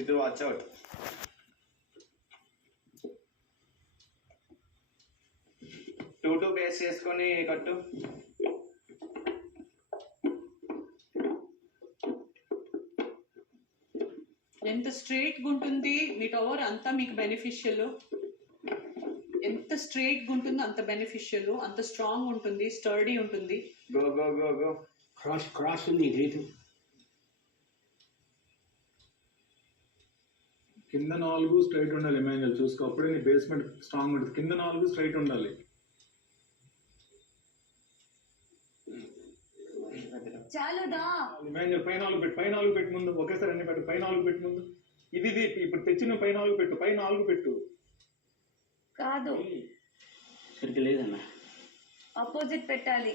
ఇది watch out. Two base చేసుకొని కట్టు. ఎంత స్ట్రైట్ గా ఉంటుంది మీ టవర్ అంతా మీకు బెనిఫిషియల్. ఎంత స్ట్రైట్ గా ఉంటుందో అంత బెనిఫిషియల్, అంత స్ట్రాంగ్ ఉంటుంది, స్టర్డీ ఉంటుంది. Go go go go. Cross ఉంది రీతు. కింద 4 స్ట్రైట్ ఉండాలి. ఎమాన్యుయల్ చూసుకో, అప్పుడే నీ బేస్మెంట్ స్ట్రాంగ్ ఉంటుంది. కింద 4 స్ట్రైట్ ఉండాలి. చాలుదా ఎమాన్యుయల్ పై 4 పెట్టు, పై 4 పెట్టు ముందు. ఒకేసారి అన్ని పెట్టు, పై 4 పెట్టు ముందు. ఇది ఇప్పుడు తెచ్చిన పై 4 పెట్టు, పై 4 పెట్టు. కాదు, సరిగ్గా లేదన్నా, ఆపోజిట్ పెట్టాలి.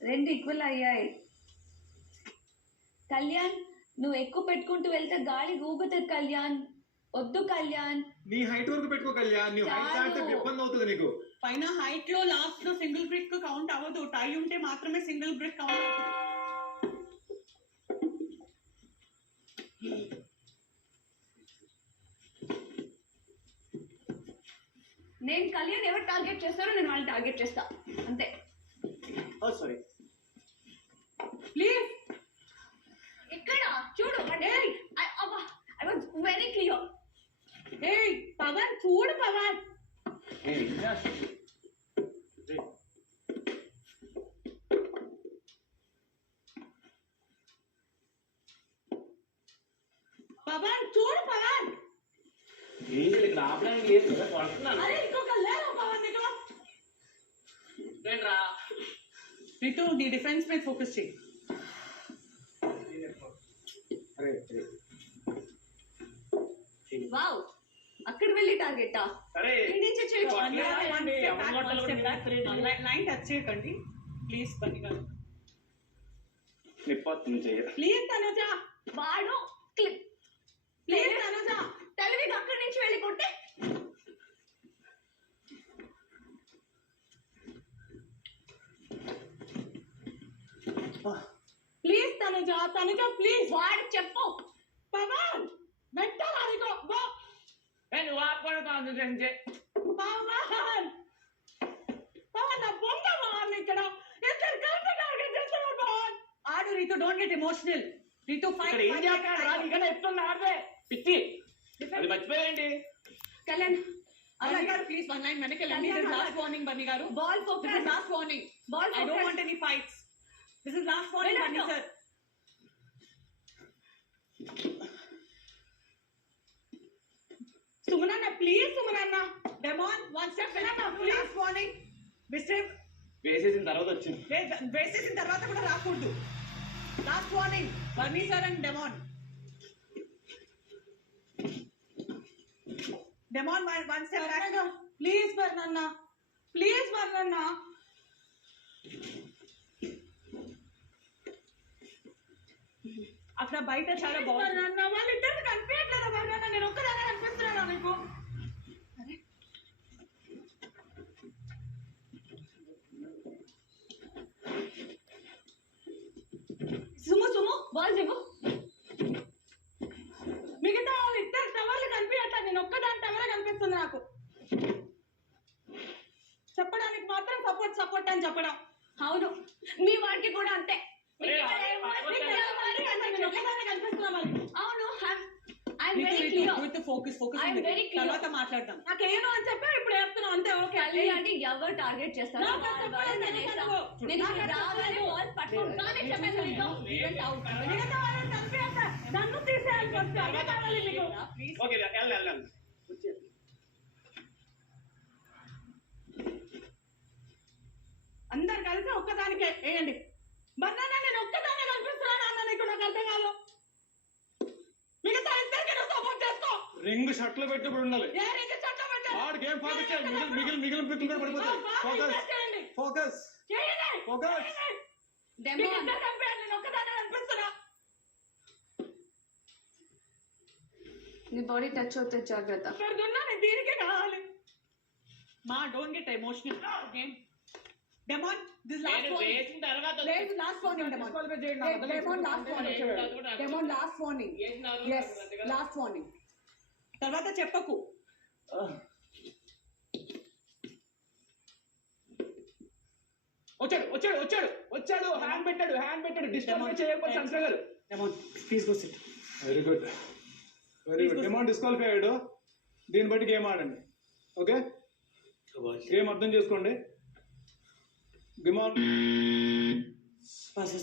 2 ఈక్వల్ అయ్యాయి. కళ్యాణ్, నువ్వు ఎక్కువ పెట్టుకుంటూ వెళ్తే గాలి ఊగుతుంది. కళ్యాణ్ వద్దు. కళ్యాణ్ నీ హైట్ వరకు పెట్టుకో కళ్యాణ్. నీ హైట్ దాటితే ఇబ్బంది అవుతుంది నీకు. పైన హైట్ లో లాస్ట్ లో సింగిల్ బ్రిక్ కౌంట్ అవ్వదు. టై ఉంటే మాత్రమే సింగిల్ బ్రిక్ కౌంట్ అవుతుంది. నేను కళ్యాణ్ ఎవరు టార్గెట్ చేస్తారో నేను వాళ్ళని టార్గెట్ చేస్తా, అంతే. సారీ ప్లీజ్ ఇక్కడ చూడు. I was very clear. ఏయ్ పవన్, చూడు పవన్. పవన్ చూడు పవన్. ఇక్కడ ఆపడానికి లేదు కదా, కొడుతున్నాను. అరే ఇంకొక లేరు పవన్ నీకు. ఏంట్రా రితు, నీ డిఫెన్స్ మీద ఫోకస్ చేయి. వావ్, అక్కడ వెళ్ళి టార్గెటా? అరే నుంచి చేయొచ్చు. లైన్ టచ్ చేయకండి ప్లీజ్. బన్నీ గారు నిప్పొస్తుంది చెయ్య. ప్లీజ్ తనుజ. వాడు క్లిప్. ప్లీజ్ తనుజ. తెలివిగా అక్కడి నుంచి వెళ్ళి కొట్టే. ప్లీజ్ తనుజ. తనుజ ప్లీజ్. వాడు చెప్పు. పవన్ మెంటల్ అనుకో. నువ్వు ఆపకూడదు. పవన్ పవన్ నా బొంద పవన్. ఇక్కడ ఇద్దరు కలిసి టార్గెట్ చేస్తున్నారు పవన్. ఆడు Ritu, don't get emotional. Ritu fight. ఏం చేస్తాడు రా, నీకన్నా ఎత్తున్నా ఆడదే పిచ్చి. అది మర్చిపోయండి. కళ్యాణ్ బన్నీ గారు ప్లీజ్ 1 లైన్ వెనకెళ్ళండి. దిస్ లాస్ట్ వార్నింగ్ బన్నీ గారు. Ball this focus. Is last warning. Ball I don't want any fights. This is last warning, Bani sir. Sumanana, please, Sumanana. Demon, one step. Sumanana, please, warning. Mr. వేసేసిన తర్వాత వచ్చింది. వేసేసిన తర్వాత కూడా రాకూడదు. Last warning Bunny sir and Demon. Demon one step back. Please బర్నన్న, please బర్నన్న. అక్కడ బయట చాలా బాగుంది. వాళ్ళిద్దరు కనిపించట్లేదు బర్నన్న. నేను ఒక్కదానే కనిపిస్తున్నాను నీకు. సుము సుము బాల్ చెప్పు. మిగతా వాళ్ళు ఇద్దరు టవర్లు కనిపించట్లేదు. నేను ఒక్కదాని టవర్ కనిపిస్తుంది నాకు. చెప్పడానికి మాత్రం సపోర్ట్ అని చెప్పడం. అవును, మీ వాడికి కూడా అంతే. అవును, ఫోకస్ తర్వాత మాట్లాడతాం. నాకేను అని చెప్పి ఇప్పుడు వేస్తున్నావు అంతే. ఓకే, అంటే ఎవరు టార్గెట్ చేస్తారు? నన్ను తీసేయాలి. ఓకే అందరు కలిసి ఒక్కదానికే వేయండి. బర్నన్నా నేను ఒక్కదానే కనిపిస్తున్నాను అన్న, నీకు నాకు అర్థం కాదు. మిగతా ఇద్దరికి నువ్వు సపోర్ట్ చేసుకో. రింగ్ షర్ట్ లో పెట్టి ఉండాలి. ఏ రింగ్ చట్టం పెట్టాలి. ఆడు గేమ్ ఫోకస్ చేయాలి. మిగిలిన బ్రిక్లు కూడా పడిపోతాయి. ఫోకస్ చేయండి. ఫోకస్. ఇద్దరు కనిపించాలి. నేను ఒక్కదానే కనిపిస్తున్నా. నీ బాడీ టచ్ అవుతుంది, జాగ్రత్త. పెడుతున్నా, నేను దీనికే కావాలి. మా don't get emotional. Game demon this last నేను వార్నింగ్ వేసిన తర్వాత లేదు లాస్ట్ వార్నింగ్ డెమాన్ Disqualify చేయండి, నా వదిలేసి డెమాన్ లాస్ట్ వేసిన వార్నింగ్ తర్వాత కూడా డెమాన్ లాస్ట్ వార్నింగ్ వేసిన తర్వాత కూడా ఎస్ అంతే కదా? లాస్ట్ వార్నింగ్ తర్వాత చెప్పకు వచ్చాడు హ్యాండ్ పెట్టాడు డిస్టర్బ్ చేయకపోతే సంస్కర్ గారు. Demon please go SIT very good demon disqualify అయ్యాడు. దీన్ని బట్టి గేమ్ ఆడండి. ఓకే గేమ్ అర్థం చేసుకోండి. Demon pass